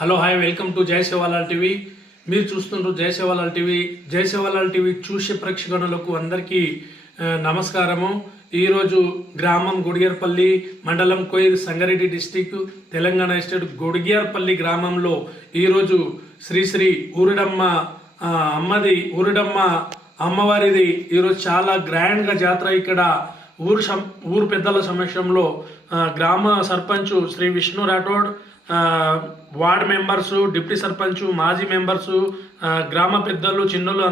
Hello hi welcome to జై Sevalal TV. మీరు చూస్తున్నారు జై సేవాలాల్ టీవీ. జై సేవాలాల్ టీవీ చూసే ప్రేక్షకులకు అందరికీ నమస్కారము. ఈరోజు గ్రామం గుడిగేర్పల్లి, మండలం కోయిర్, సంగారెడ్డి డిస్టిక్, తెలంగాణ స్టేట్ గుడిగేర్పల్లి గ్రామంలో ఈరోజు శ్రీ శ్రీ ఊరుడమ్మ అమ్మవారిది ఈరోజు చాలా గ్రాండ్గా జాతర ఇక్కడ ఊరు పెద్దల సమక్షంలో గ్రామ sarpanch Shri Vishnu Rathod, ward members, deputy sarpanch, మాజీ మెంబర్స్, గ్రామ పెద్దలు, చిన్నలు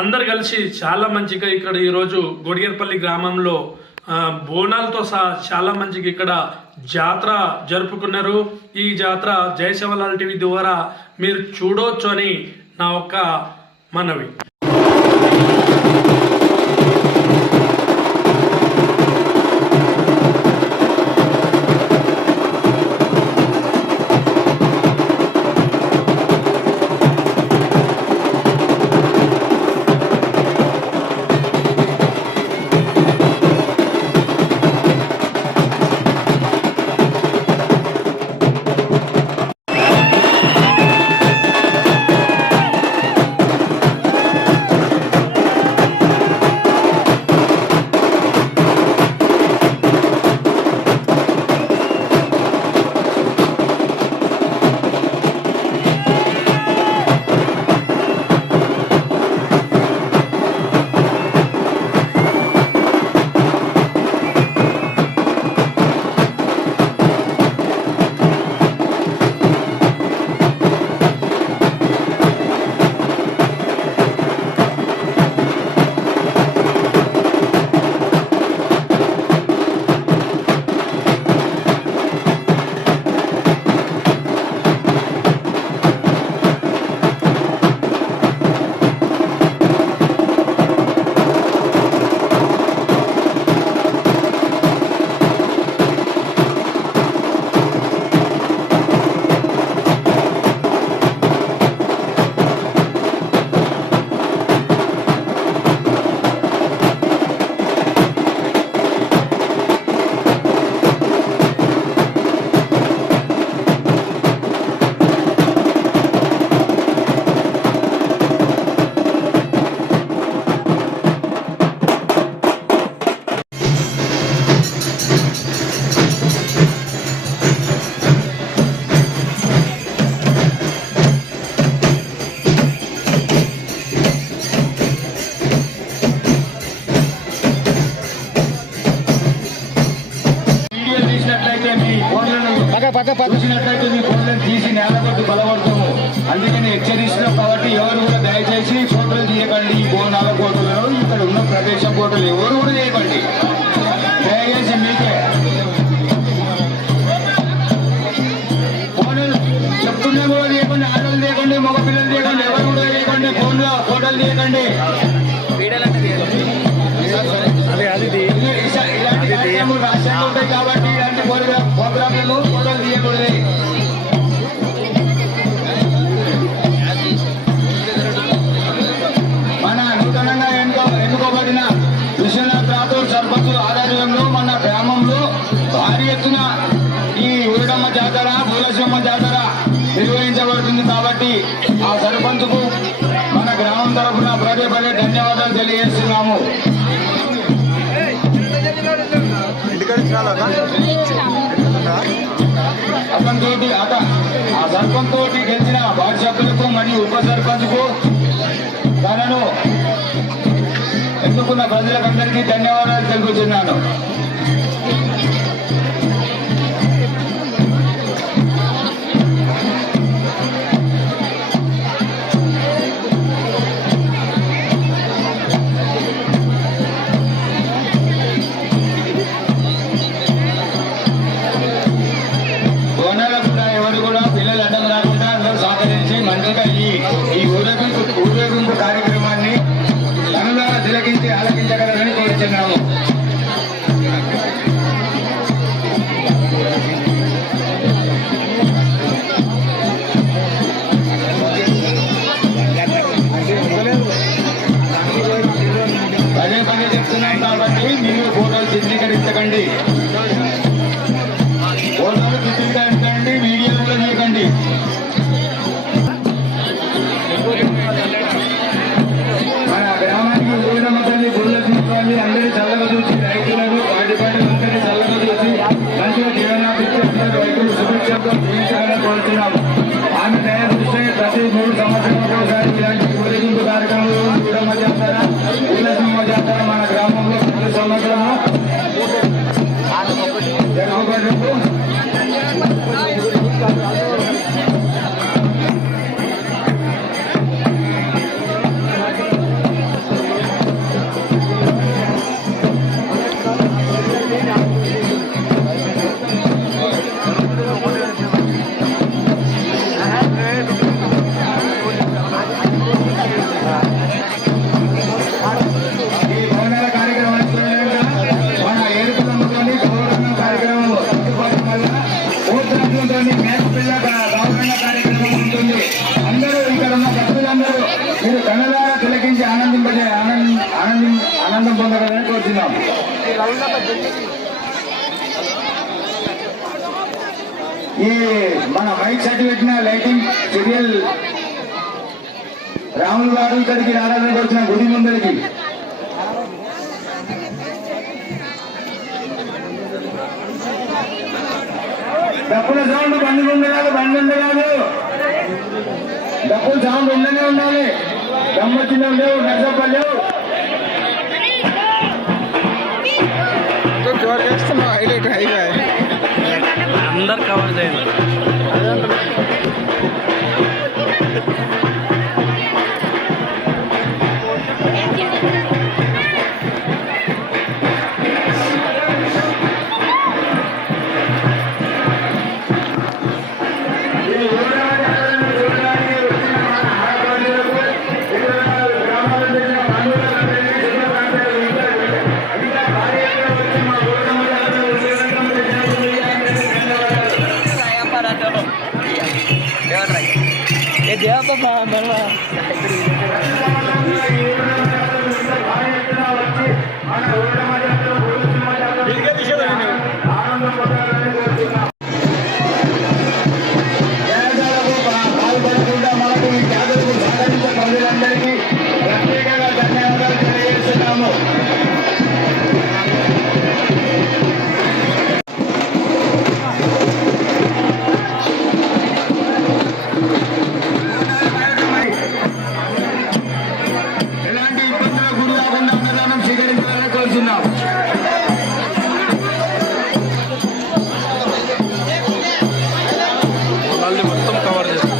అందరు కలిసి చాలా మంచిగా ఇక్కడ ఈరోజు గొడిగేర్పల్లి గ్రామంలో బోనాలతో చాలా మంచిగా ఇక్కడ జాతర జరుపుకున్నారు. ఈ జాతర జై సేవాలాల్ టీవీ ద్వారా మీరు చూడవచ్చు అని నా ఒక్క మనవి. చూసినట్లయితే మీ ఫోటోలు తీసి నేలకొట్టి బలపడతాము. అందుకని హెచ్చరిస్తున్నాం కాబట్టి ఎవరు కూడా దయచేసి ఫోటోలు తీయకండి. ఈ బోనాల ఫోటోలను ఇక్కడ ఉన్న ప్రదేశం ఫోటోలు ఎవరు కూడా తీయకండి. దయచేసి మీకే ఫోటోలు చెప్తున్నా కూడా తీయకండి. ఆడలు తీయకండి, మగ పిల్లలు తీయకండి, ఎవరు కూడా తీయకండి. ఫోన్లో ఫోటోలు తీయకండి. ఇలాంటి కార్యక్రమాలు రాష్ట్రంగా ఉంటాయి కాబట్టి ఇలాంటి ప్రోగ్రాంలలో ఫోటోలు తీయకూడదు. మన నూతనంగా ఎన్నుకోబడిన విశ్వనాథ్ రాథోడ్ సర్పంచ్ ఆధ్వర్యంలో మన గ్రామంలో భారీ ఎత్తున ఈ ఊరడమ్మ జాతర, భూలక్ష్మమ్మ జాతర నిర్వహించబడుతుంది. కాబట్టి ఆ సర్పంచ్కు మన గ్రామం తరఫున పదే ధన్యవాదాలు తెలియజేస్తున్నాము. ఆ సర్పంచ్ తోటి గెలిచిన వార్డు సభ్యులకు మరియు ఉప సర్పంచ్కు తనను ఎన్నుకున్న ప్రజలకందరికీ ధన్యవాదాలు తెలుపుతున్నాను. ఈ ఊరేగింపు కార్యక్రమాన్ని కనులారా తిలకించి ఆలకించగలరని కోరుతున్నాము. పదే చెప్తున్నాం కాబట్టి మీరు ఫోటోలు చిత్రీకరించకండి. ఫోటోలు చిత్రీకరించండి, వీడియోలు తీయకండి. సౌకర్యము ఆనందం పొందగలని కోరుతున్నాం. ఈ మన మైక్ సెట్ పెట్టిన లైటింగ్ సీరియల్ రాములు గారు ఇక్కడికి రావాలని కోరుతున్న గుడి ముందరికి డప్పుల సౌండ్ బండి ఉండరాదు, డప్పుల సౌండ్ ఉండనే ఉండాలి. గమ్మచ్చినం లేవు, నచ్చపలేవు. అందరు కవర్ చేయండి. పాల్పడకుండా మనకు ఈ జాతరకు సహకరించిన ప్రజలందరికీ ప్రత్యేకంగా ధన్యవాదాలు తెలియజేస్తున్నాము. ఎలాంటి ఇబ్బందులకు గురి కాకుండా అన్నదానం స్వీకరించాలని కోరుతున్నాం. మొత్తం కవర్ చేస్తాం.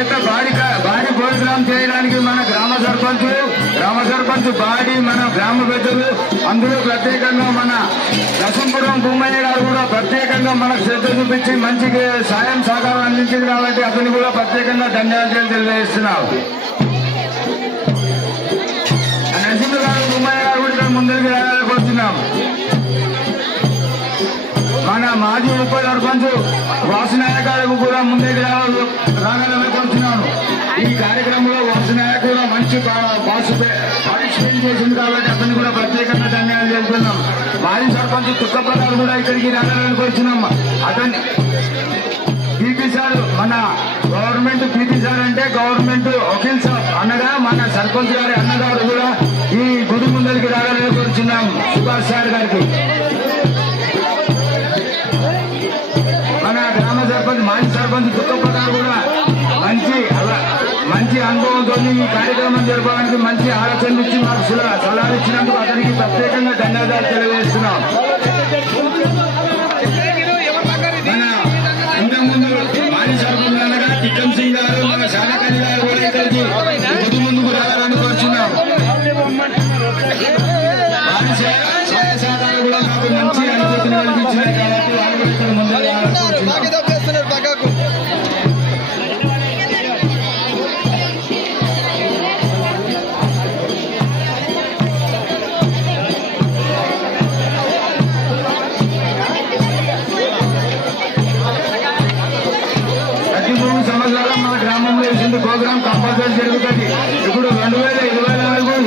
ఎంత బాడీ ప్రోగ్రాం చేయడానికి మన గ్రామ సర్పంచ్ బాడీ మన గ్రామ పెద్దలు, అందులో ప్రత్యేకంగా మన దశంపురం భూమయ్య గారు కూడా ప్రత్యేకంగా మనకు శ్రద్ధ చూపించి మంచి సాయం సహకారం అందించింది కాబట్టి అతన్ని కూడా ప్రత్యేకంగా ధన్యవాదాలు తెలియజేస్తున్నాం. నరసింహ గారు భూమయ్య గారు కూడా ముందుకు రావాలని కోరుతున్నాం. మన మాజీ ఉప సర్పంచ్ వాసునాయక్ గారు కూడా ముందుకు రావాలని కోరుతున్నాను. ఈ కార్యక్రమంలో వాసునాయక్ కూడా మంచి పార్టిసిపేట్ చేసింది కాబట్టి అతన్ని కూడా ప్రత్యేకంగా ధన్యవాదాలు తెలుపుతున్నాం. మాజీ సర్పంచ్ తుక్కప్రసాద్ కూడా ఇక్కడికి రావాలని కోరుతున్నాం. అతన్ని పీపీ సార్, మన గవర్నమెంట్ పీపీ సార్ అంటే గవర్నమెంట్ వకీల్ సార్ అనగా మన సర్పంచ్ గారి అన్నగారు కూడా ఈ గుడి ముందరికి రావాలని కోరుతున్నాం. సుభాష్ సార్ గారికి మన గ్రామ సర్పంచ్ మాజీ సర్పంచ్ తుక్కప్రసాద్ కూడా మంచి అనుభవంతో ఈ కార్యక్రమం జరపడానికి మంచి ఆలోచనలు ఇచ్చి మాకు సలహాలు ఇచ్చినందుకు అతనికి ప్రత్యేకంగా ధన్యవాదాలు తెలియజేస్తున్నాం. మన ఇంతకుముందు మాజీ సర్పంచ్ అనగా టిక్కం సింగ్ గారు, మన శాలకని గారు కూడా ఇక్కడికి ముందు ముందుకు రావాలని కోరుచున్నాం. వారి సహాయ సహకారాలు కూడా నాకు మంచి అనుభూతిని కల్పించినాయి కాబట్టి వాళ్ళు కూడా ఇక్కడ ముందుకు రావాలని కోరుచున్నాం. మన గ్రామంలో ఈ ప్రోగ్రాం కంపల్సరీ జరుగుతుంది. ఇప్పుడు 2024,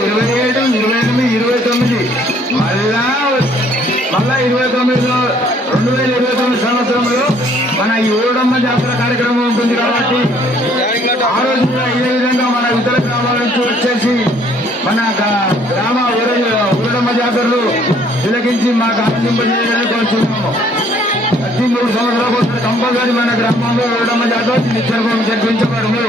27, 28, 29 మళ్ళా 29లో 2029 సంవత్సరంలో మన ఈ ఊరడమ్మ జాతర కార్యక్రమం ఉంటుంది కాబట్టి ఆ రోజు కూడా ఇదే విధంగా మన ఇతర గ్రామాల నుంచి వచ్చేసి మన గ్రామ ఊరడమ్మ జాతరలు తిలకించి మాకు ఆనందింపజేయాలని కోరుతున్నాము. ప్రతి 3 సంవత్సరాలకు ఒకసారి కంపల్సరీ మన గ్రామంలో ఊరడమ్మ జాతర నిత్యం జరిపించబడము.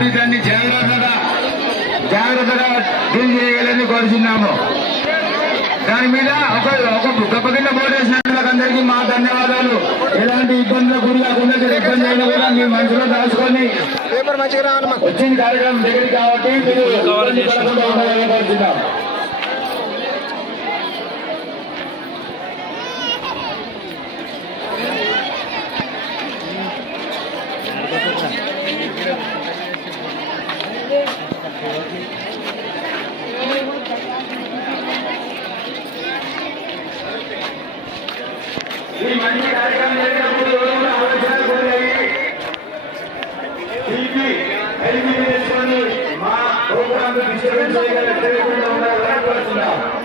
కాబట్టి దాన్ని జాగ్రత్తగా డీల్ చేయగలని కోరుచున్నాము. దాని మీద ఒక గొప్ప కింద బోర్డు వేసిన అందరికీ మా ధన్యవాదాలు. ఎలాంటి ఇబ్బందులకు గురి కాకుండా ఇబ్బంది అయినా కూడా మీ మనసులో దాచుకొని వచ్చిన కార్యక్రమం దగ్గరికి కాబట్టి మీరు ఇబ్బంది పడకుండా ఉండాలని కోరుచున్నాం. ఈ మంచి కార్యక్రమం చేసినప్పుడు ఆలోచనలు మా ప్రోగ్రామ్ డిస్టర్బెన్స్ చేయకుండా ఉండాలని కోరుతున్నాం.